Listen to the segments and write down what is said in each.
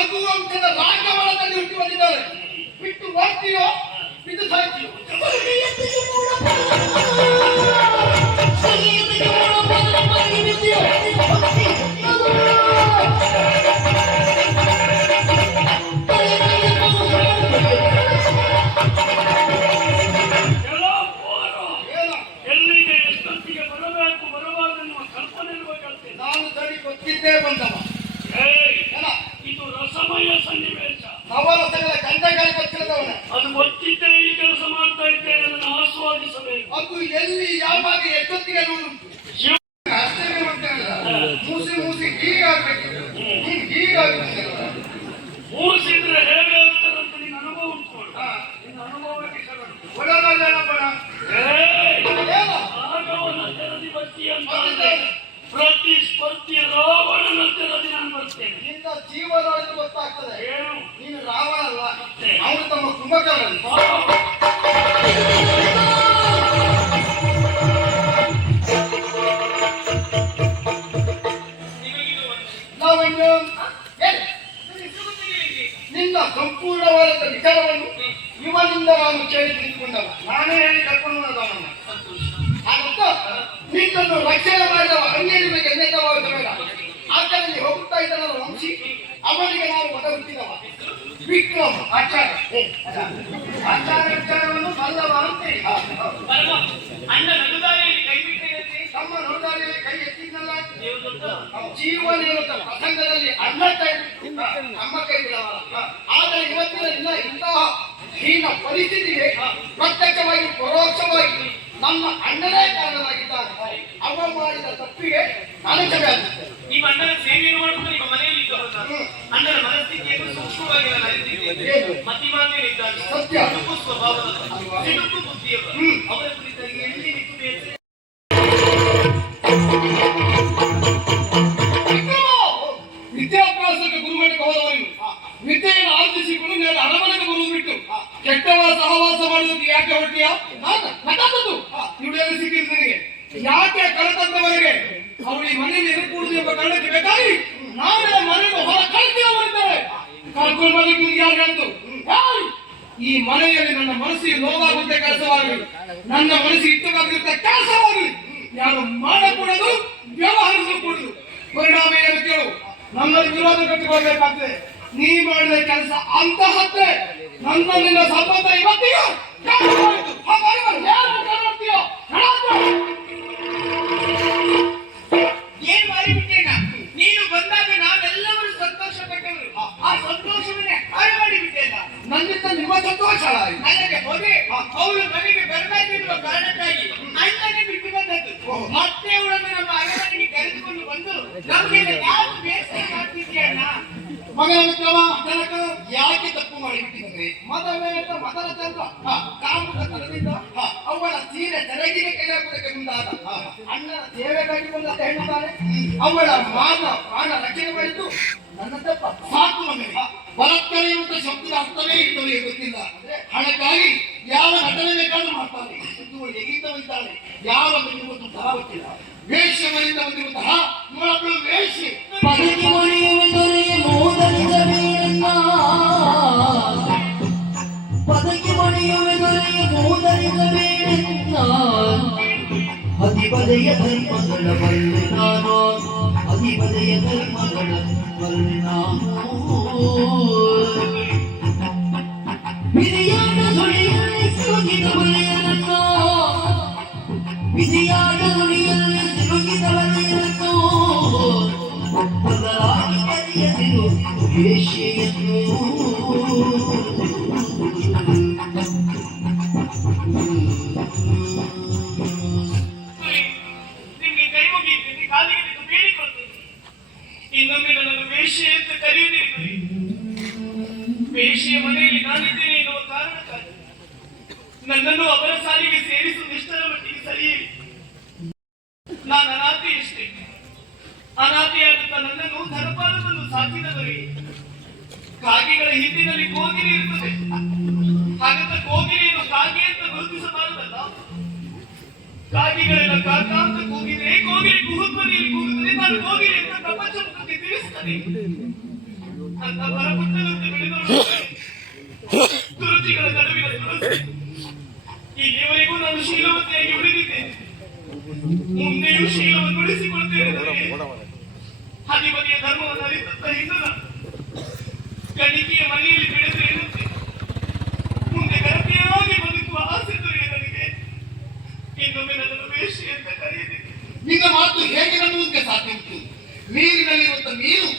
ರಘುವಂಶದ ರಾಜವಳದಲ್ಲಿ ಹುಟ್ಟಿ ಬಂದಿದ್ದಾರೆ. ಬಿಟ್ಟು ಹೋಗ್ತೀಯೋ ಬಿಟ್ಟು ಸಾಯ್ತೀಯೋ? ನಾನು ಸರಿ ಗೊತ್ತಿದ್ದೇ ಬಂದವ. ಇದು ರಸಮಯ ಸನ್ನಿವೇಶ. ನವರಸಗಳ ಗಂಟೆಗಳು ಗೊತ್ತಿರದವನ ಅದು ಗೊತ್ತಿದ್ದೇ ಈ ಕೆಲಸ ಮಾಡ್ತಾ ಇದ್ದೇನೆ. ಅದನ್ನು ಆಸ್ವಾದಿಸಬೇಕು. ಅದು ಎಲ್ಲಿ ಯಾವಾಗ ಎಷ್ಟೊತ್ತಿಗೆ ನೋಡುಂಟು ಮೂಸಿ ಮೂಸಿ ಹೀಗಾಗ್ಬೇಕು. ಮೂಸಿದ್ರೆ ಹೇಗೆ ಆಗ್ತದಂತ ನಿನ್ನ ಅನುಭವ ಉಂಟು. ನಿನ್ನ ಅನುಭವಕ್ಕೆ ಆಗವನ ತೆರದಿ ಬರ್ತಿ ಅಂತ ಪ್ರತಿಸ್ಪರ್ಧಿ ರಾವಣನ ತೆರದಿ ನಾನು ಬರ್ತೇನೆ. ನಿನ್ನ ಜೀವನ ಗೊತ್ತಾಗ್ತದೆ. ಏನು ನೀನು ರಾವಣ ಅಲ್ಲ, ಅವನು ತಮ್ಮ ಕುಂಭಕರ್ಣ. ನಿನ್ನ ಸಂಪೂರ್ಣವಾದ ವಿಚಾರವನ್ನು ಇವನಿಂದ ನಾನು ಕೇಳಿ ತಿಳ್ಕೊಂಡವ. ನಾನೇ ಹೇಳಿ ಕರ್ಕೊಂಡು ಅವನನ್ನ. ಹಾಗಂತ ನಿನ್ನನ್ನು ರಕ್ಷಣೆ ಮಾಡಿದವ ಅಂಗೇರಿ ಬಗ್ಗೆ ಎನ್ನೆತ್ತವಾಗಬೇಡ. ಆಚರಣೆ ಹೋಗುತ್ತಾ ಇದ್ದನಲ್ಲ ವಂಶಿ, ಅವನಿಗೆ ನಾವು ಮತ ಹುಟ್ಟಿದವ ವಿಕ್ರಮ ಆಚಾರ್ಯ. ಆಚಾರ ವಿಚಾರವನ್ನು ಬಲ್ಲವ ಅಂತೇಳಿ ಅಣ್ಣ ನಡುದಾರಿಯಲ್ಲಿ ಕೈ ಬಿಟ್ಟಿದೆ. ತಮ್ಮ ನಡುದಾರಿಯಲ್ಲಿ ಕೈ ಎತ್ತಿದ್ನಲ್ಲ, ಜೀವನ ಇರುತ್ತ ಪ್ರಸಂಗದಲ್ಲಿ ಅಣ್ಣ ಕೈ ನಮ್ಮ ಕೈ ಬಿಡವಲ್ಲ. ಆದರೆ ಇವತ್ತಿನ ಇಲ್ಲ ಇಂತಹ ಹೀನ ಪರಿಸ್ಥಿತಿಗೆ ಪ್ರತ್ಯಕ್ಷವಾಗಿ ಪರೋಕ್ಷವಾಗಿ ನಮ್ಮ ಅಣ್ಣನೇ ಕಾರಣರಾಗಿದ್ದಾರೆ. ಅವ ಮಾಡಿದ ತಪ್ಪಿಗೆ ನಾನು ಕ್ಷಮೆ ಆಗುತ್ತೇನೆ. ನಿಮ್ಮ ಅಣ್ಣನ ಸೇವೆಯನ್ನು ಮಾಡುವುದು ನಿಮ್ಮ ಮನೆಯಲ್ಲಿ ಇದ್ದವರು. ಅಣ್ಣನ ಮನಸ್ಥಿತಿಯನ್ನು ಸೂಕ್ಷ್ಮವಾಗಿ ನಾನು ಅರಿತಿದ್ದೇನೆ. ಮತಿಮಾನ್ಯರಿದ್ದಾರೆ, ಸತ್ಯ ಸ್ವಭಾವದ ಸಿಡುಕು ಬುದ್ಧಿಯವರು. ಅವರ ಕುರಿತಾಗಿ ಎಲ್ಲಿ ನಿಂತು ಬೇಸರ ವಿದ್ಯಾಭ್ಯಾಸಕ್ಕೆ ಗುರುಮಠಕ್ಕೆ ಹೋದವನು ವಿದ್ಯೆಯನ್ನು ಆರ್ಜಿಸಿಕೊಂಡು ನಾನು ಅರಮನೆಗೆ ಬರುವುದು ಬಿಟ್ಟು ಕೆಟ್ಟವರ ಸಹವಾಸ ಮಾಡುವುದಕ್ಕೆ ಯಾಕೆ ಹೊರಟಿಯ? ನನ್ನದು ಇವುಡೆಲ್ಲ ಸಿಕ್ಕಿದ್ದು ನನಗೆ. ಯಾಕೆ ಕಳೆತಂದವರೆಗೆ ಅವರು ಈ ಮನೆಯಲ್ಲಿ ಎದುರುಕೂಡುದು ಎಂಬ ಕಾರಣಕ್ಕೆ ಬೇಕಾಗಿ ನಾನೇ ಮನೆಗೆ ಹೊರ ಕಳಿಸಿದವರಿದ್ದಾರೆ. ಕರ್ಕೊಂಡು ಮನೆಗೆ ಯಾರು ಹೇಳ್ತು? ಈ ಮನೆಯಲ್ಲಿ ನನ್ನ ಮನಸ್ಸಿಗೆ ನೋವಾಗುವಂತೆ ಕೆಲಸವಾಗಲಿ, ನನ್ನ ಮನಸ್ಸಿಗೆ ಇಷ್ಟವಾಗಿರುತ್ತ ಕೆಲಸವಾಗಲಿ ಯಾರು ಮಾಡಕೂಡದು, ವ್ಯವಹರಿಸಕೂಡದು. ಪರಿಣಾಮ ಏನು ಕೇಳು? ನನ್ನಲ್ಲಿ ವಿರೋಧ ಕಟ್ಟಿಕೊಳ್ಬೇಕಾಗ್ತದೆ. ನೀ ಮಾಡಿದ ಕೆಲಸ ಅಂತಹದ್ದೇ. ನನ್ನ ನಿನ್ನ ಸಂಬಂಧ ಇವತ್ತಿಗೆ ಏನ್ ಮಾಡಿಬಿಟ್ಟೇನ? ನೀನು ಬಂದಾಗ ನಾವೆಲ್ಲರೂ ಸಂತೋಷ ಪಟ್ಟವರು. ಆ ಸಂತೋಷವನ್ನೇ ಹಾಳು ಮಾಡಿಬಿಟ್ಟೇನ. ನನ್ನಿಂದ ನಿಮ್ಮ ಸಂತೋಷ ನನಗೆ ಹೋದೆ ಅವಳು ಮನೆಗೆ ಬರಬೇಕೆನ್ನುವ ಕಾರಣಕ್ಕಾಗಿ ಅಣ್ಣನೇ ಬಿಟ್ಟು ಬಂದದ್ದು. ಮತ್ತೆ ಅವಳನ್ನು ನಮ್ಮ ಅರಮನೆಗೆ ಕರೆದುಕೊಂಡು ಬಂದು ನಮಗೆ ಯಾರು ಬೇಸರ ಮಾಡ್ತಿದ್ಯಣ್ಣ? ಮಗನ ಜನಕ ಯಾಕೆ ತಪ್ಪು ಮಾಡಿಬಿಟ್ಟಿದ್ರೆ ಮೊದಲ ಚಂದ್ರ ಕಾಮುಕ ತನದಿಂದ ಅವಳ ಸೀರೆ ತೆರಗಿಗೆ ಕೈಯಾಗುವುದಕ್ಕೆ ಮುಂದಾದ ಅಣ್ಣನ ಸೇವೆಗಾಗಿ ಬಂದ ಹೇಳ್ತಾರೆ. ಅವಳ ಮಾನ ಪ್ರಾಣ ರಕ್ಷಣೆ ಮಾಡಿದ್ದು ನನ್ನ ತಪ್ಪ. ಸಾಕು ಮಗನಿಗೆ ಬಲತ್ಕಾರ ಎಂಬ ಶಬ್ದದ ಅರ್ಥವೇ ಇರ್ತದೆ ಗೊತ್ತಿಲ್ಲ. ಹಣಕ್ಕಾಗಿ ಯಾವ ನಟನೆ ಬೇಕಾದ್ರೂ ಮಾಡ್ತಾನೆ. ಎಗಿದ್ದವಿದ್ದಾಳೆ ಯಾವ ಬಂದಿರುವುದು ಸಹ ಗೊತ್ತಿಲ್ಲ. ವೇಶ್ಯವರಿಂದ ಬಂದಿರುವಂತಹ ಇವಳೊಬ್ಬಳು ವೇಶ್ಯೆ. ಪದಕ್ಕೆ ಮಣಿಯುವೆ ದೊರೆಯ ಮೂದರಿಸಬೇಡೆನ್ನ ಅಧಿಪದೆಯ ಧರ್ಮಗಳ ಬಲ್ಲೆ ನಾನು, ಅಧಿಪದೆಯ ಧರ್ಮಗಳ ಬಲ್ಲೆ ನಾನು. ವಿಧಿಯಾದ ಸುಳಿಯಲ್ಲಿ ಸಿಲುಕಿದ ಬಲೆಯರನ್ನ, ವಿಧಿಯಾದ ಸುಳಿಯಲ್ಲಿ ಸಿಲುಕಿದ ಬಲೆಯರನ್ನು ಬದಲಾಗಿ ಕರೆಯದಿರು ವೇಶ್ಯೆಯನ್ನು. ನಿಮ್ಗೆ ಕೈ ಮುಗಿಯುತ್ತೇನೆ, ಕಾಲಿಗೆ ಬಿದ್ದು ಬೇಡಿಕೊಳ್ತೇನೆ. ಇನ್ನೊಮ್ಮೆ ನನ್ನನ್ನು ವೇಶ್ಯೆ ಅಂತ ಕರೆಯುವುದಿಲ್ಲ. ವೇಶ್ಯೆಯ ಮನೆಯಲ್ಲಿ ನಾನಿದ್ದೇನೆ ಎನ್ನುವ ಕಾರಣಕ್ಕಾಗಿ ನನ್ನನ್ನು ಅವರ ಸಾಲಿಗೆ ಸೇರಿಸುವುದು ಇಷ್ಟರ ಮಟ್ಟಿಗೆ ಸರಿಯೇ. ನಾನು ಅನಾಥೆ ಇಷ್ಟೇ. ಅನಾಥೆಯಾಗುತ್ತಾ ನನ್ನನ್ನು ಧರ್ಮಪಾಲವನ್ನು ಸಾಕಿದವರಿಗೆ ಕಾಗೆಗಳ ಹಿಂದಿನಲ್ಲಿ ಕೋಗಿಲೆ ಇರ್ತದೆ. ಹಾಗಂತ ಕೋಗಿಲೆಯನ್ನು ಕಾಗೆ ಅಂತ ಗುರುತಿಸಬಾರದಲ್ಲ. ಕಾಗೆಗಳೆಲ್ಲ ಕಾಕ ಅಂತ ಕೂಗಿದ್ರೆ ಕೋಗಿಲೆ ಕುಹುಧ್ವನಿಯಲ್ಲಿ ಕೂಗುತ್ತದೆ. ನಾನು ಕೋಗಿಲೆ ಅಂತ ಪ್ರಪಂಚ ಮುಖಕ್ಕೆ ತಿಳಿಸ್ತದೆ. ಅಂತ ಮರಪುಟ್ಟದಂತೆ ಬೆಳೆದವಳು ದುರುಚಿಗಳ ನಡುವಿನ ತುಳಸಿ. ಇಲ್ಲಿಯವರೆಗೂ ನಾನು ಶೀಲವತೆಯಾಗಿ ಉಳಿದಿದ್ದೇನೆ, ಮುಂದೆಯೂ ಶೀಲವನ್ನು ಉಳಿಸಿಕೊಳ್ತೇನೆ. ಹದಿಬದಿಯ ಧರ್ಮವನ್ನು ಅರಿತಂತ ಹಿಂದನ ಗಣಿಕೆಯ ಮನೆಯಲ್ಲಿ ಬೆಳೆದು ಇರುತ್ತೆ. ಮುಂದೆ ಗರತಿಯಾಗಿ ಬದುಕುವ ಆಸೆ ದೊರೆಯ ನನಗೆ ಇನ್ನೊಮ್ಮೆ ನನ್ನನ್ನು ವೇಷಿ ಅಂತ ಕರೆಯಬೇಕು. ನಿನ್ನ ಮಾತು ಹೇಗೆ ನಂಬುವುದಕ್ಕೆ ಸಾಧ್ಯ ಉಂಟು? ನೀರಿನಲ್ಲಿರುವಂತ ಮೀನು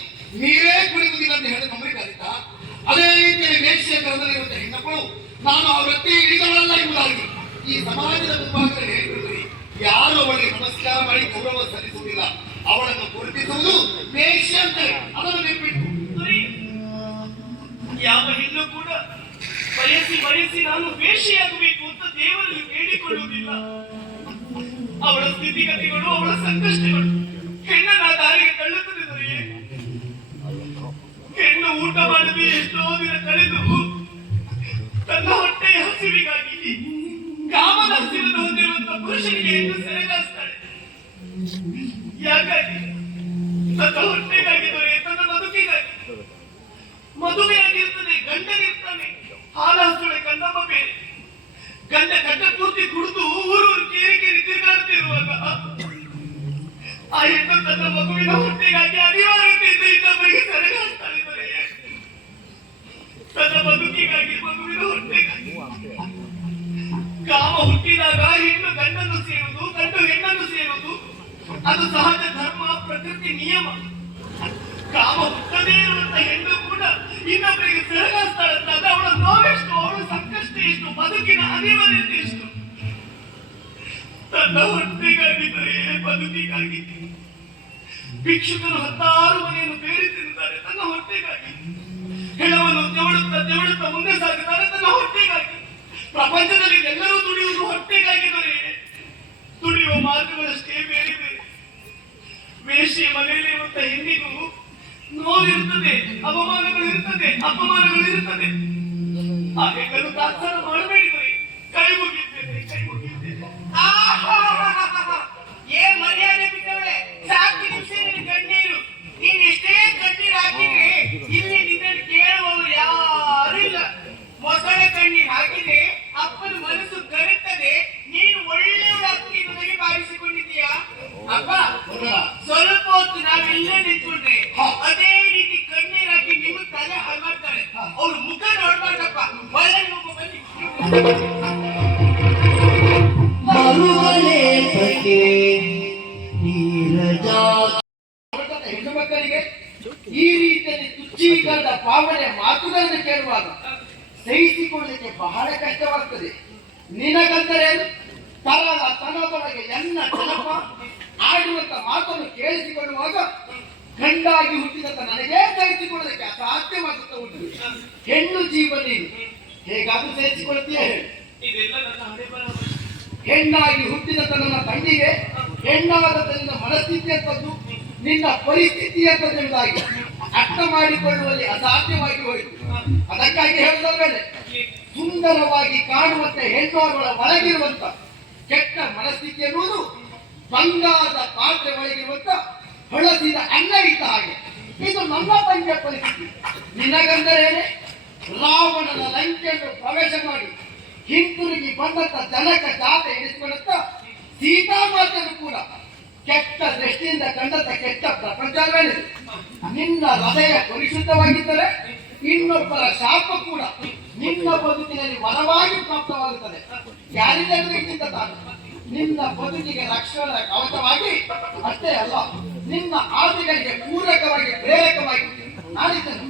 ನೀರೇ ಕುಡಿಯುವುದಿಲ್ಲ ಅಂತ ಹೇಳಿ ನಮಗೆ ಕಲಿತ. ಅದೇ ರೀತಿಯಲ್ಲಿ ವೇಶ್ಯ ಕರದಲ್ಲಿರುವಂತ ಹೆಣ್ಣಪ್ಪಳು ನಾನು ಆ ವೃತ್ತಿ ಇಳಿದವಳಲ್ಲ ಎಂಬುದಾಗಿ ಈ ಸಮಾಜದ ಮುಂಭಾಗದಲ್ಲಿ ಹೇಳಿಬಿಡ್ರಿ. ಯಾರು ಅವಳಿಗೆ ನಮಸ್ಕಾರ ಮಾಡಿ ಗೌರವ ಸಲ್ಲಿಸುವುದಿಲ್ಲ. ಅವಳನ್ನು ಗುರುತಿಸುವುದು ವೇಶ್ಯ ಅಂತಾರೆ. ಅದನ್ನು ನೆನಪಿಟ್ಟು ಯಾವ ಹೆಣ್ಣು ಕೂಡ ಬಯಸಿ ನಾನು ವೇಷಿಯಾಗಬೇಕು ಅಂತ ದೇವರಲ್ಲಿ ಬೇಡಿಕೊಳ್ಳುವುದಿಲ್ಲ. ಅವಳ ಸ್ಥಿತಿಗತಿಗಳು, ಅವಳ ಸಂಕಷ್ಟಗಳು ಹೆಣ್ಣನ್ನ ದಾರಿಗೆ ತಳ್ಳುತ್ತದೆ ದೊರೆಯೇ. ಹೆಣ್ಣು ಊಟ ಮಾಡದೆ ಎಷ್ಟೋ ದಿನ ಕಳೆದು ತನ್ನ ಹೊಟ್ಟೆಯ ಹಸಿವಿಗಾಗಿ ಕಾಮದ ಹಸಿವನ್ನು ಹೊಂದಿರುವಂತಹ ಪುರುಷನಿಗೆ ಹೆಣ್ಣು ಸೆರೆಗಾಯಿಸ್ತಾಳೆ. ಯಾಕಾಗಿ? ತನ್ನ ಹೊಟ್ಟೆಗಾಗಿ ದೊರೆಯೇ, ತನ್ನ ಬದುಕಿಗಾಗಿ. ಮದುವೆಯಾಗಿರ್ತದೆ, ಗಂಡನಿರ್ತಾನೆ, ಹಾಲಾಸುಳೆ ಗಂಡಮ್ಮ ಬೇರೆ. ಗಂಡ ಗಂಡ ಪೂರ್ತಿ ಕುಡಿದು ಊರೂರು ಕೇರಿ ತಿರುಗಾಡುತ್ತಿರುವಾಗ ಆ ಹೆಣ್ಣು ತನ್ನ ಮಗುವಿನ ಹೊಟ್ಟೆಗಾಗಿ ಅನಿವಾರ್ಯತೆಯಿಂದ ಇನ್ನೊಬ್ಬರಿಗೆ ಸೆರೆಗಾಗ್ತಾಳೆ ದೊರೆಯೇ. ತನ್ನ ಬದುಕಿಗಾಗಿ, ಮಗುವಿನ ಹೊಟ್ಟೆಗಾಗಿ. ಕಾಮ ಹುಟ್ಟಿದಾಗ ಹೆಣ್ಣು ಗಂಡನ್ನು ಸೇರುವುದು, ಗಂಡು ಹೆಣ್ಣನ್ನು ಸೇರುವುದು ಅದು ಸಹಜ ಧರ್ಮ, ಪ್ರಕೃತಿ ನಿಯಮ. ಕಾಮ ಹುಟ್ಟದೇ ಇರುವಂತ ಹೆಣ್ಣು ಕೂಡ ಇನ್ನೊಬ್ಬರಿಗೆ ಸೆರೆಗಾಸ್ತಾಳಂತಾದ್ರೆ ಅವಳ ನೋವೆಷ್ಟು, ಅವಳ ಸಂಕಷ್ಟ ಎಷ್ಟು, ಬದುಕಿನ ಅನಿವಾರ್ಯತೆ ಎಷ್ಟು. ತನ್ನ ಹೊಟ್ಟೆಗಾಗಿ ದೊರೆಯೇ, ಬದುಕಿಗಾಗಿ ಭಿಕ್ಷುಕರು 16 ಮನೆಯನ್ನು ಬೇರೆ ತಿನ್ನುತ್ತಾರೆ ತನ್ನ ಹೊಟ್ಟೆಗಾಗಿ. ಹೆಣವನ್ನು ತೆವಳುತ್ತಾ ಮುಂದೆ ಸಾಗುತ್ತಾರೆ ತನ್ನ ಹೊಟ್ಟೆಗಾಗಿ. ಪ್ರಪಂಚದಲ್ಲಿ ಎಲ್ಲರೂ ದುಡಿಯುವುದು ಹೊಟ್ಟೆಗಾಗಿ ದೊರೆಯೇ. ದುಡಿಯುವ ಮಾರ್ಗಗಳಷ್ಟೇ ಬೇರೆ ಬೇರೆ. ವೇಶ್ಯೆ ಮನೆಯಲ್ಲಿರುವಂತ ಹೆಣ್ಣಿಗೂ ನೋವಿರುತ್ತದೆ, ಅಪಮಾನಗಳು ಇರುತ್ತದೆ. ಆ ಹೆಣ್ಣನ್ನು ತಾತ್ಸಾರ ಮಾಡಬೇಡಿದರೆ ಕೈ ಮುಗಿಯುತ್ತೇನೆ. ಏನ್ ಮರ್ಯಾದೆ ಬಿಟ್ಟವಳೆ, ಸಾಕು ನಿಮಿಷ ನಿನ್ನ ಕಣ್ಣೀರು. ನೀನ್ ಎಷ್ಟೇ ಕಣ್ಣೀರು ಹಾಕಿದ್ರೆ ಇಲ್ಲಿ ನಿನ್ನನ್ನು ಕೇಳುವವರು ಯಾರು ಇಲ್ಲ. ಮೊಸಳ ಕಣ್ಣೀರು ಹಾಕಿದ್ರೆ ಅಪ್ಪನ ಮನಸ್ಸು ಕರುತ್ತದೆ. ನೀನು ಒಳ್ಳೆಯವಳಾಗಿ ನನಗೆ ಭಾವಿಸಿಕೊಂಡಿದ್ದೀಯಾ? ಅಪ್ಪ, ಸ್ವಲ್ಪ ಹೊತ್ತು ನಾವೆಲ್ಲೇ ನಿಂತ್ಕೊಂಡ್ರೆ ಅದೇ ರೀತಿ ಕಣ್ಣೀರು ಹಾಕಿ ನಿಮ್ಮ ತಲೆ ಹಾಳು ಮಾಡ್ತಾರೆ. ಅವ್ರ ಮುಖ ನೋಡ್ಬಾರ್ದಪ್ಪ. ಒಳ್ಳೆ ಮುಖ ಬನ್ನಿ. ಮರುವಲೇಪಕ್ಕೆ ನೀರಜ ಹೆಣ್ಣು ಮಕ್ಕಳಿಗೆ ಈ ರೀತಿಯಲ್ಲಿ ತುಚ್ಛೀಕರಣದ ಭಾವನೆ ಮಾತುಗಳನ್ನು ಕೇಳುವಾಗ ಸಹಿಸಿಕೊಳ್ಳಲಿಕ್ಕೆ ಬಹಳ ಕಷ್ಟವಾಗ್ತದೆ. ನಿನಗಂದರೆ ತನದೊಳಗೆ ಎನ್ನ ನೆನಪ ಆಡುವಂತ ಮಾತನ್ನು ಕೇಳಿಸಿಕೊಳ್ಳುವಾಗ ಗಂಡಾಗಿ ಹುಟ್ಟಿದಂತ ನನಗೇ ಸಹಿಸಿಕೊಳ್ಳಲಿಕ್ಕೆ ಅಸಾಧ್ಯವಾಗುತ್ತಾ ಉಂಟು. ಹೆಣ್ಣು ಜೀವ ನೀನು ಹೇಗಾದ್ರೂ ಸಹಿಸಿಕೊಳ್ತೀಯ ಹೇಳು. ಇದೆಲ್ಲ ನನ್ನ ಹಣೆ ಬರಹ. ಹೆಣ್ಣಾಗಿ ಹುಟ್ಟಿದಂತ ನನ್ನ ತಂಗಿಗೆ ಹೆಣ್ಣಾದ ನಿನ್ನ ಮನಸ್ಥಿತಿ ಅಂತದ್ದು, ನಿನ್ನ ಪರಿಸ್ಥಿತಿ ಅಂತದ್ದಾಗಿ ಅರ್ಥ ಮಾಡಿಕೊಳ್ಳುವಲ್ಲಿ ಅಸಾಧ್ಯವಾಗಿ ಹೋಯಿತು. ಅದಕ್ಕಾಗಿ ಹೇಳಿದವರೇ, ಸುಂದರವಾಗಿ ಕಾಣುವಂತೆ ಹೆಣ್ಣುಗಳ ಒಳಗಿರುವಂತ ಕೆಟ್ಟ ಮನಸ್ಥಿತಿ ಎನ್ನುವುದು ಬಂಗಾರದ ಪಾತ್ರೆ ಒಳಗಿರುವಂತ ಹೊಳಸಿದ ಅನ್ನ ಇದ್ದ ಹಾಗೆ. ಇದು ನನ್ನ ತಂಗಿಯ ಪರಿಸ್ಥಿತಿ. ನಿನಗಂದರೇನೆ ರಾವಣನ ಲಂಕೆಯನ್ನು ಪ್ರವೇಶ ಮಾಡಿ ಹಿಂತಿರುಗಿ ಬಂದಂತ ಜನಕ ಜಾತ ಎನಿಸಿಕೊಳ್ಳುತ್ತ ಸೀತಾಮಾತೆಯನ್ನು ಕೂಡ ಕೆಟ್ಟ ದೃಷ್ಟಿಯಿಂದ ಕಂಡಂತ ಕೆಟ್ಟ ಪ್ರಪಂಚವೇನಿದೆ. ನಿನ್ನ ಹೃದಯ ಪರಿಶುದ್ಧವಾಗಿದ್ದರೆ ಇನ್ನೊಬ್ಬರ ಶಾಪ ಕೂಡ ನಿನ್ನ ಬದುಕಿನಲ್ಲಿ ವರವಾಗಿ ಪ್ರಾಪ್ತವಾಗುತ್ತದೆ. ಯಾರಿಗಿಂತ ತಾನು ನಿನ್ನ ಬದುಕಿಗೆ ರಕ್ಷಣೆ ಕವಚವಾಗಿ ಅಷ್ಟೇ ಅಲ್ಲ, ನಿನ್ನ ಆಸೆಗಳಿಗೆ ಪೂರಕವಾಗಿ ಪ್ರೇರಕವಾಗಿ ನಾಳಿದ್ದನು.